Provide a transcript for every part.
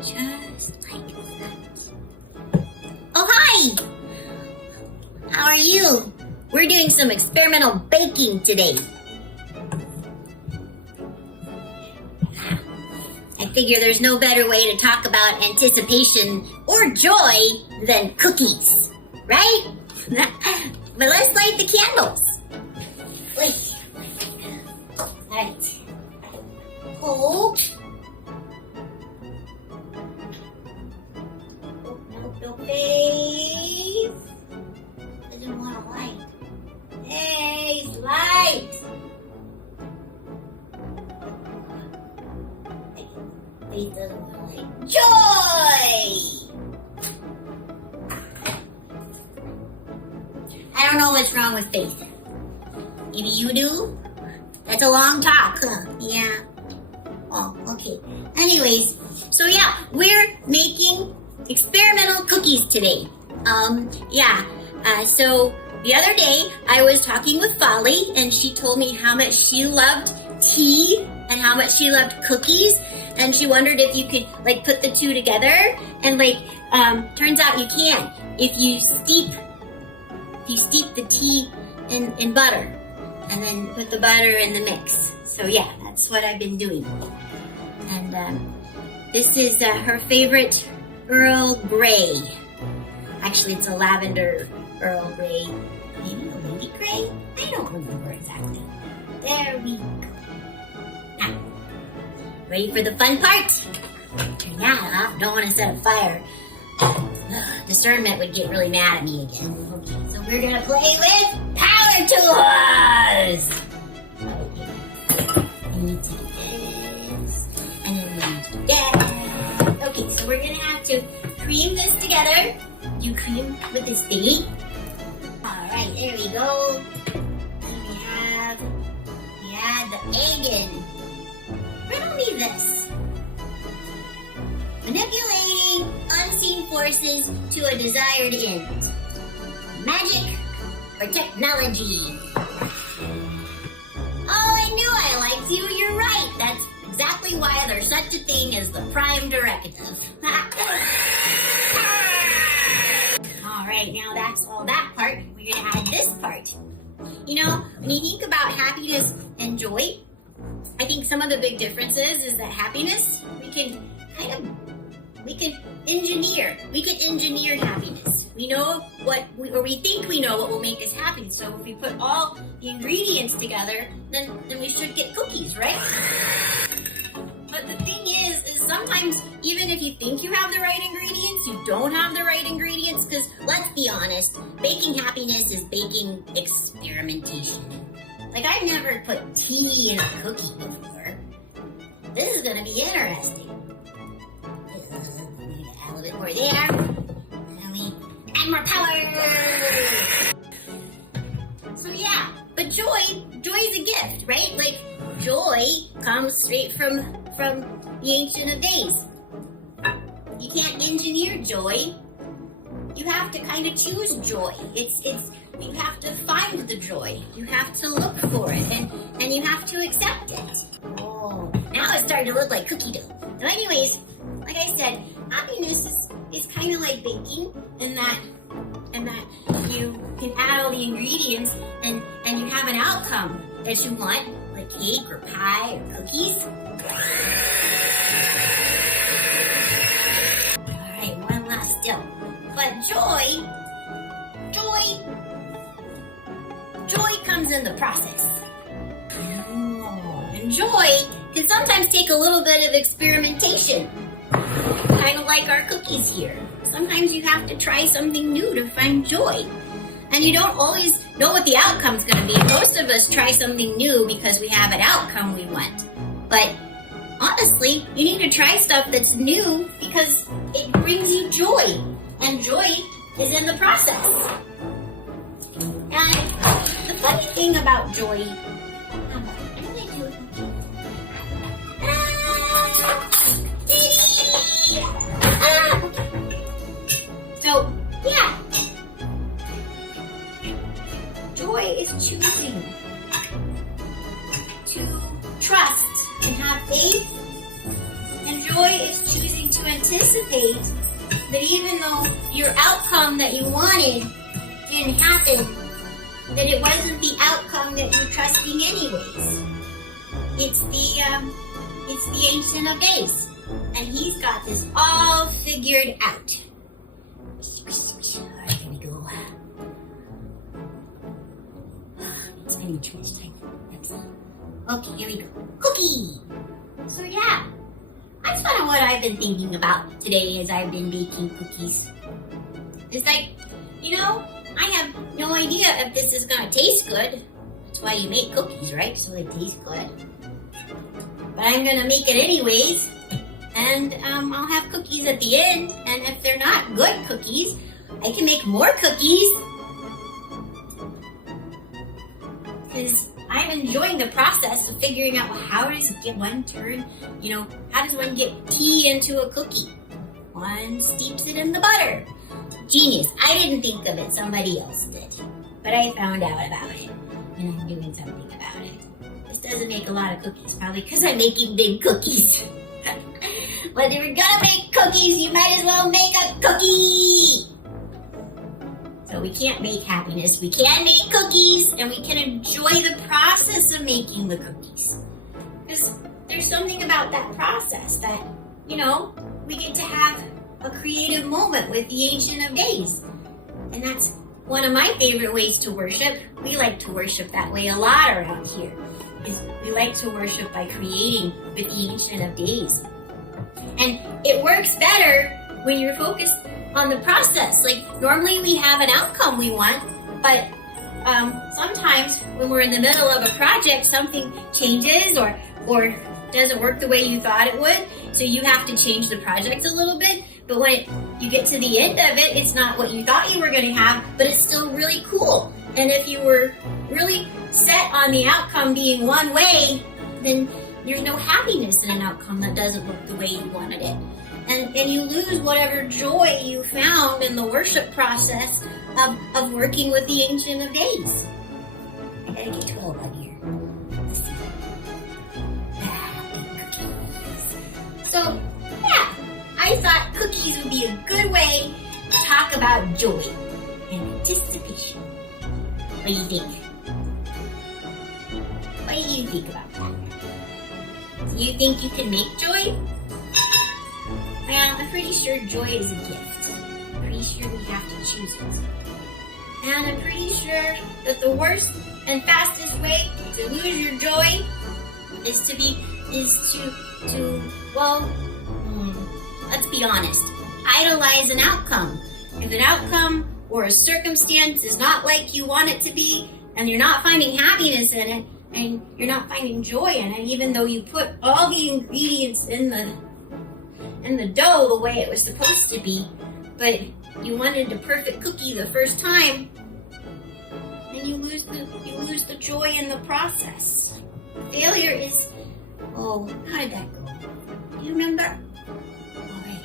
Just like that. Oh, hi! How are you? We're doing some experimental baking today. I figure there's no better way to talk about anticipation or joy than cookies, right? But let's light the candles. Wait. All right. Hold. No face. Doesn't want to light. Hey, light. Face doesn't want to light. Joy. I don't know what's wrong with Faith. Maybe you do? That's a long talk, huh? Yeah. Oh, okay. Anyways, so yeah, we're making experimental cookies today. So the other day I was talking with Folly and she told me how much she loved tea and how much she loved cookies, and she wondered if you could like put the two together, and turns out you can if you steep the tea in butter and then put the butter in the mix. So yeah, that's what I've been doing. And this is her favorite Earl Grey. Actually, it's a lavender Earl Grey. Maybe a lady Grey? I don't remember exactly. There we go. Now, ready for the fun part? Turn that off. Don't want to set a fire. Discernment would get really mad at me again. Okay, so we're gonna play with power tools. And you take this, and then we do that. Okay, so we're gonna have to cream this together. You cream with this thingy. All right, there we go. And we add the egg in. Riddle me this. Manipulating unseen forces to a desired end. Magic or technology? Oh, I knew I liked you. You're right. That's exactly why there's such a thing as the prime directive. All right, now that's all that part. We're going to add this part. You know, when you think about happiness and joy, I think some of the big differences is that happiness, we can engineer. We can engineer happiness. We know we think we know what will make us happy. So if we put all the ingredients together, then we should get cookies, right? But the thing is sometimes even if you think you have the right ingredients, you don't have the right ingredients, because let's be honest, baking happiness is baking experimentation. Like, I've never put tea in a cookie before. This is gonna be interesting. Add a little bit more there. And then we add more power. So yeah, but joy is a gift, right? Like, joy comes straight from the Ancient of Days. You can't engineer joy. You have to kind of choose joy. You have to find the joy. You have to look for it, and you have to accept it. Oh, now it's starting to look like cookie dough. So anyways, like I said, happiness is kind of like baking in that you can add all the ingredients and you have an outcome that you want, like cake or pie or cookies. All right, one last step. But joy comes in the process. And joy can sometimes take a little bit of experimentation. Kind of like our cookies here. Sometimes you have to try something new to find joy. And you don't always know what the outcome's going to be. Most of us try something new because we have an outcome we want. But honestly, you need to try stuff that's new because it brings you joy. And joy is in the process. And the funny thing about joy, so yeah, joy is choosing to trust and have faith, and joy is choosing to anticipate anticipate that even though your outcome that you wanted didn't happen, that it wasn't the outcome that you're trusting anyways. It's the Ancient of Days, and he's got this all figured out. Alright, here we go. It's my nutrients time. Okay, here we go. Cookie! So yeah, that's kind of what I've been thinking about today as I've been baking cookies. It's like, I have no idea if this is gonna taste good. That's why you make cookies, right? So they taste good. But I'm gonna make it anyways, and I'll have cookies at the end, and if they're not good cookies, I can make more cookies. Because I'm enjoying the process of figuring out how does one turn, how does one get tea into a cookie? One steeps it in the butter. Genius. I didn't think of it, somebody else did. But I found out about it, and I'm doing something about it. This doesn't make a lot of cookies, probably because I'm making big cookies. But if you're gonna make cookies, you might as well make a cookie! So we can't make happiness, we can make cookies, and we can enjoy the process of making the cookies. Because there's something about that process that, we get to have a creative moment with the Ancient of Days. And that's one of my favorite ways to worship. We like to worship that way a lot around here. Is we like to worship by creating with the Ancient of Days. And it works better when you're focused on the process. Like normally we have an outcome we want, but sometimes when we're in the middle of a project, something changes or doesn't work the way you thought it would. So you have to change the project a little bit. But when you get to the end of it, it's not what you thought you were going to have, but it's still really cool. And if you were really set on the outcome being one way, then there's no happiness in an outcome that doesn't look the way you wanted it. And you lose whatever joy you found in the worship process of working with the Ancient of Days. I gotta get 12 on here. Let's see. Big cookies. So, yeah, I thought cookies would be a good way to talk about joy and anticipation. What do you think? What do you think about that? Do you think you can make joy? Well, I'm pretty sure joy is a gift. I'm pretty sure we have to choose it. And I'm pretty sure that the worst and fastest way to lose your joy is to let's be honest, idolize an outcome. If an outcome or a circumstance is not like you want it to be, and you're not finding happiness in it, and you're not finding joy in it, even though you put all the ingredients in the dough the way it was supposed to be, but you wanted the perfect cookie the first time, then you lose the joy in the process. Failure is, how did that go? Do you remember? All right.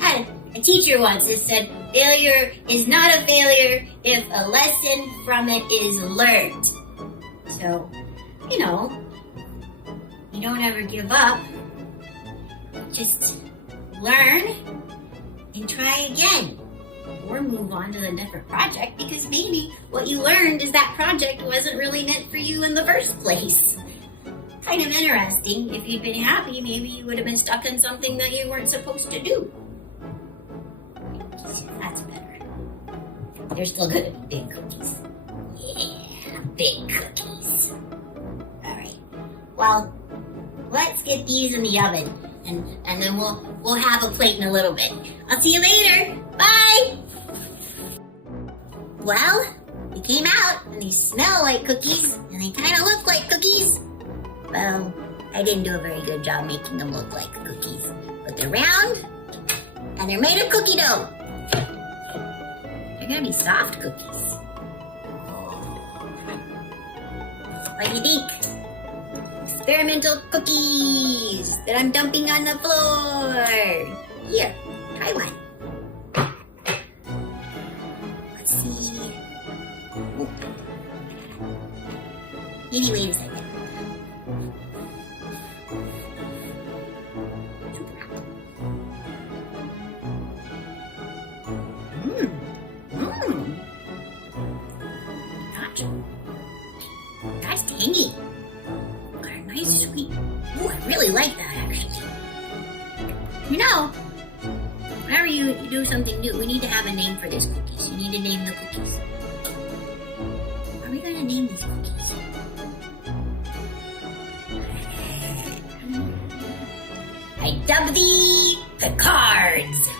I had a teacher once that said, failure is not a failure if a lesson from it is learned. So, you don't ever give up. Just learn and try again. Or move on to a different project, because maybe what you learned is that project wasn't really meant for you in the first place. Kind of interesting. If you'd been happy, maybe you would have been stuck in something that you weren't supposed to do. That's better. They're still gonna be big cookies. Yeah, big cookies. Alright. Well, let's get these in the oven, and then we'll have a plate in a little bit. I'll see you later. Bye! Well, they came out, and they smell like cookies, and they kind of look like cookies. Well, I didn't do a very good job making them look like cookies. But they're round, and they're made of cookie dough. They're gonna be soft cookies. What do you think? Experimental cookies that I'm dumping on the floor. Here, try one. Let's see. Ooh. Maybe wait a second. You know, whenever you do something new, we need to have a name for these cookies. You need to name the cookies. What are we gonna name these cookies? I dub thee the cards.